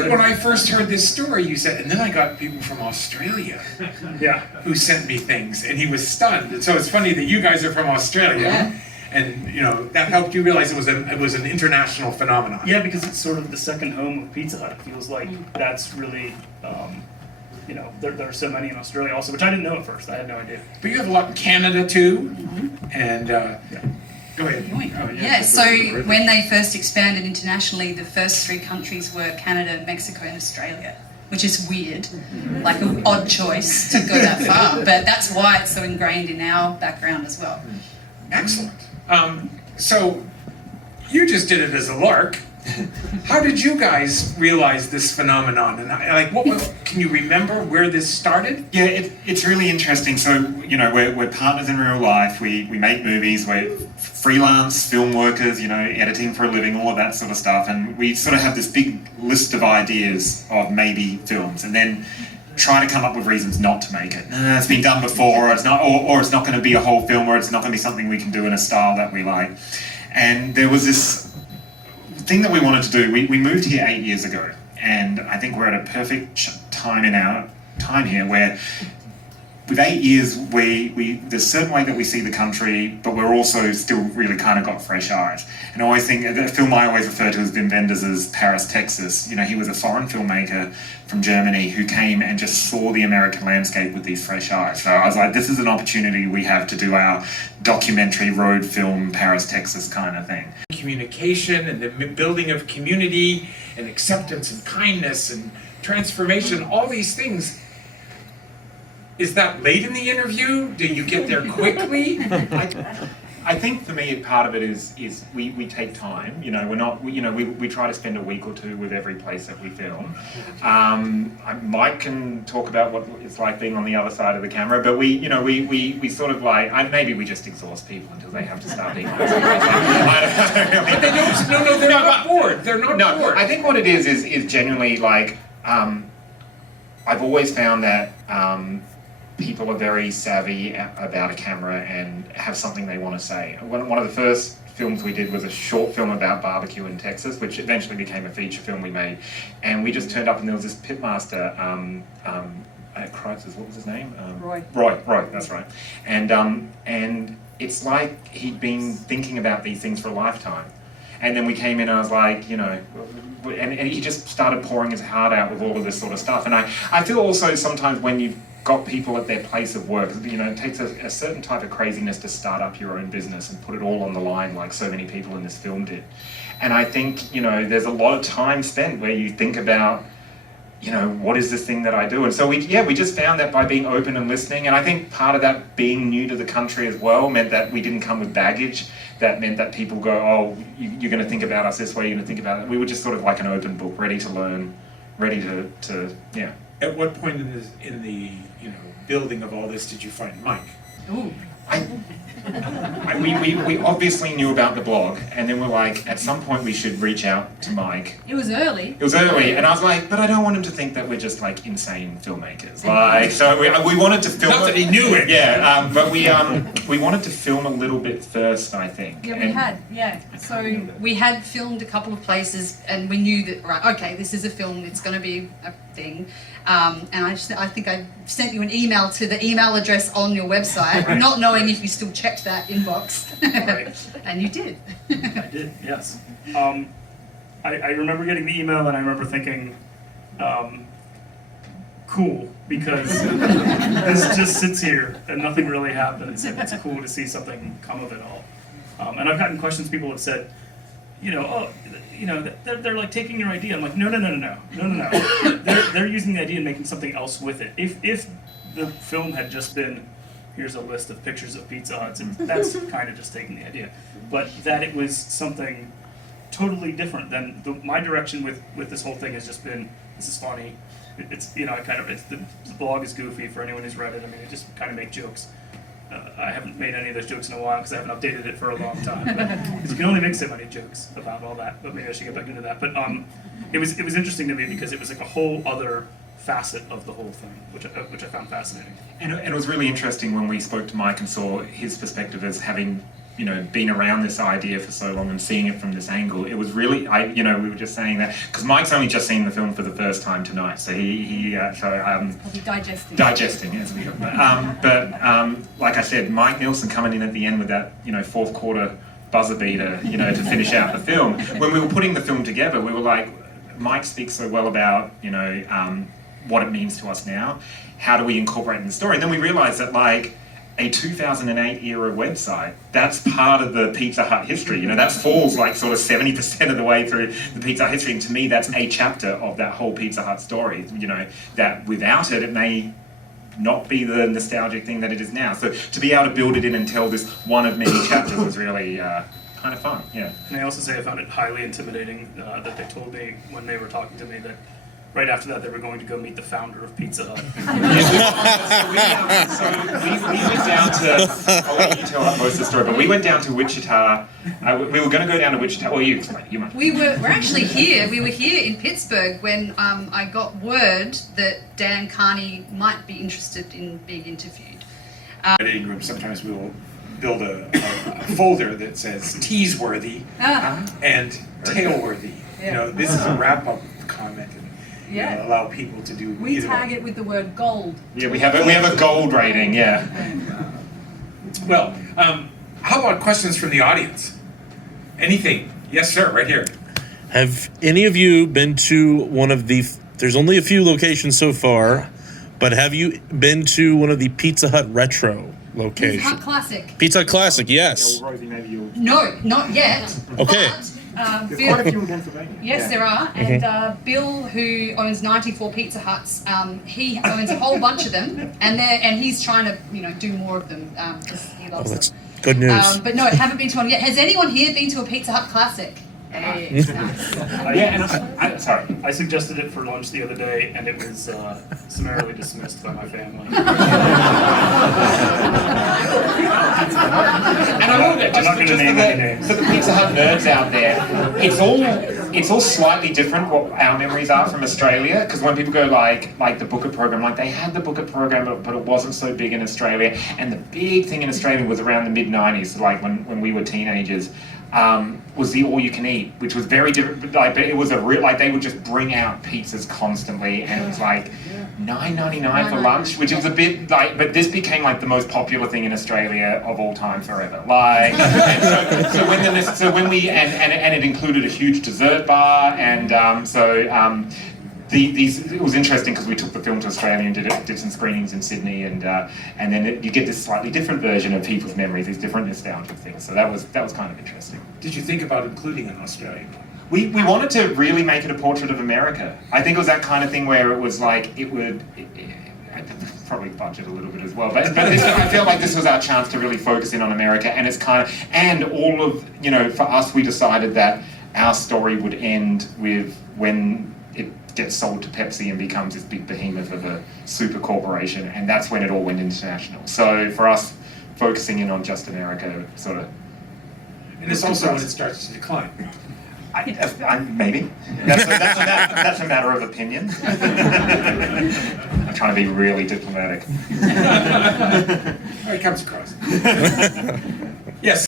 think when I first heard this story, you said, and then I got people from Australia who sent me things, and he was stunned. And so it's funny that you guys are from Australia, and you know that helped you realize it was an international phenomenon. Yeah, because it's sort of the second home of Pizza Hut. It feels like that's really, you know, there are so many in Australia also, which I didn't know at first. I had no idea. But you have a lot in Canada too, and go ahead. Yeah, so when they first expanded internationally, the first 3 countries were Canada, Mexico, and Australia, which is weird, like an odd choice to go that far, but that's why it's so ingrained in our background as well. Excellent. So you just did it as a lark. How did you guys realize this phenomenon? And like, can you remember where this started? Yeah, it's really interesting. So, you know, we're partners in real life. We make movies. We're freelance film workers, you know, editing for a living, all of that sort of stuff. And we sort of have this big list of ideas of maybe films, and then try to come up with reasons not to make it. It's been done before, or it's not, or it's not going to be a whole film, or it's not going to be something we can do in a style that we like. And there was this thing that we wanted to do. We moved here 8 years ago, and I think we're at a perfect time in our time here where with 8 years there's a certain way that we see the country, but we're also still really kind of got fresh eyes. And I always think, the film I always refer to as Wim Wenders' Paris, Texas. You know, he was a foreign filmmaker from Germany who came and just saw the American landscape with these fresh eyes. So I was like, this is an opportunity we have to do our documentary road film Paris, Texas kind of thing. Communication and the building of community and acceptance and kindness and transformation, all these things. Is that late in the interview? Do you get there quickly? I think for me, part of it is we take time. You know, we're not. We try to spend a week or 2 with every place that we film. Mike can talk about what it's like being on the other side of the camera, but we sort of like maybe we just exhaust people until they have to start being. But they don't. No, they're not bored. They're not bored. I think what it is genuinely like. I've always found that. People are very savvy about a camera and have something they want to say. One of the first films we did was a short film about barbecue in Texas, which eventually became a feature film we made. And we just turned up and there was this pitmaster at Chrysler's, what was his name? Roy, that's right. And it's like he'd been thinking about these things for a lifetime. And then we came in and I was like, you know, and he just started pouring his heart out with all of this sort of stuff. And I feel also sometimes when you've got people at their place of work, you know, it takes a certain type of craziness to start up your own business and put it all on the line like so many people in this film did. And I think, you know, there's a lot of time spent where you think about, you know, what is this thing that I do? And so we just found that by being open and listening, and I think part of that being new to the country as well meant that we didn't come with baggage. That meant that people go, oh, you're going to think about us this way, you're going to think about it. We were just sort of like an open book, ready to learn, ready to. At what point in the building of all this did you find Mike? Ooh. We obviously knew about the blog, and then we're like, at some point we should reach out to Mike. It was early. And I was like, but I don't want him to think that we're just like insane filmmakers. Like, so we wanted to film. Not that he knew it. Yeah, but we wanted to film a little bit first, I think. Yeah, we had. Yeah, so we had filmed a couple of places, and we knew that okay, this is a film. It's going to be a thing. And I think I sent you an email to the email address on your website, not knowing if you still checked that inbox. And you did. I did, yes. I remember getting the email and I remember thinking, cool, because this just sits here and nothing really happens, and it's cool to see something come of it all. And I've gotten questions, people have said, they're like taking your idea. I'm like, no. They're using the idea and making something else with it. If the film had just been, here's a list of pictures of Pizza Huts, and that's kind of just taking the idea. But that it was something totally different than my direction with this whole thing has just been, this is funny. It's the blog is goofy for anyone who's read it. I mean, it just kind of make jokes. I haven't made any of those jokes in a while because I haven't updated it for a long time. Because you can only make so many jokes about all that. But maybe I should get back into that. But it was interesting to me because it was like a whole other facet of the whole thing, which I found fascinating. And it was really interesting when we spoke to Mike and saw his perspective as having, been around this idea for so long and seeing it from this angle, it was really, we were just saying that, because Mike's only just seen the film for the first time tonight, so Probably digesting. Yes, but like I said, Mike Nielsen coming in at the end with that, fourth quarter buzzer beater, to finish out the film. When we were putting the film together, we were like, Mike speaks so well about, what it means to us now. How do we incorporate it in the story? And then we realized that, like, a 2008 era website, that's part of the Pizza Hut history. That falls like sort of 70% of the way through the Pizza Hut history. And to me, that's a chapter of that whole Pizza Hut story. That without it, it may not be the nostalgic thing that it is now. So to be able to build it in and tell this one of many chapters was really kind of fun, yeah. And I also say I found it highly intimidating that they told me when they were talking to me that right after that they were going to go meet the founder of Pizza Hut. So we went down to, I'll let you tell most of the story, but we went down to Wichita. We were going to go down to Wichita. Well, you explain it, you might. We're actually here. We were here in Pittsburgh when I got word that Dan Carney might be interested in being interviewed. Editing room, sometimes we will build a folder that says tease-worthy and tail-worthy. This is a wrap-up comment. And, allow people to do. We tag it with the word gold. Yeah, we have a gold rating. Yeah. Well, how about questions from the audience? Anything? Yes, sir. Right here. Have any of you been to one of the? There's only a few locations so far, but have you been to one of the Pizza Hut retro locations? Pizza Hut Classic. Pizza Hut Classic, yes. Rosie, maybe you'll. No, not yet. Okay. But, There's Bill, quite a few in Pennsylvania. yes, there are. And Bill, who owns 94 Pizza Huts, he owns a whole bunch of them, and he's trying to do more of them because he loves That's them. good news. But no, I haven't been to one yet. Has anyone here been to a Pizza Hut Classic? Hey. Sorry. I suggested it for lunch the other day, and it was summarily dismissed by my family. And I will I'm not going to name any names. For the Pizza Hut nerds out there, it's all slightly different what our memories are from Australia. Because when people go like the Book It program, like they had the Book It program, but it wasn't so big in Australia. And the big thing in Australia was around the mid-90s, so like when we were teenagers. Was the all-you-can-eat, which was very different. Like, but it was a real, like they would just bring out pizzas constantly, and it was like $9.99 for lunch, which was a bit like. But this became like the most popular thing in Australia of all time forever. Like, so when we and it included a huge dessert bar, and it was interesting because we took the film to Australia and did some screenings in Sydney, and then you get this slightly different version of people's memories, these different nostalgic things. So that was kind of interesting. Did you think about including an Australian? We wanted to really make it a portrait of America. I think it was that kind of thing where it was like probably budget a little bit as well, but I feel like this was our chance to really focus in on America, and it's kind of, and all of, for us, we decided that our story would end with when it gets sold to Pepsi and becomes this big behemoth of a super corporation, and that's when it all went international. So for us, focusing in on just America sort of. And it's also when it starts to decline. Maybe. That's a matter of opinion. I'm trying to be really diplomatic. It comes across. Yes.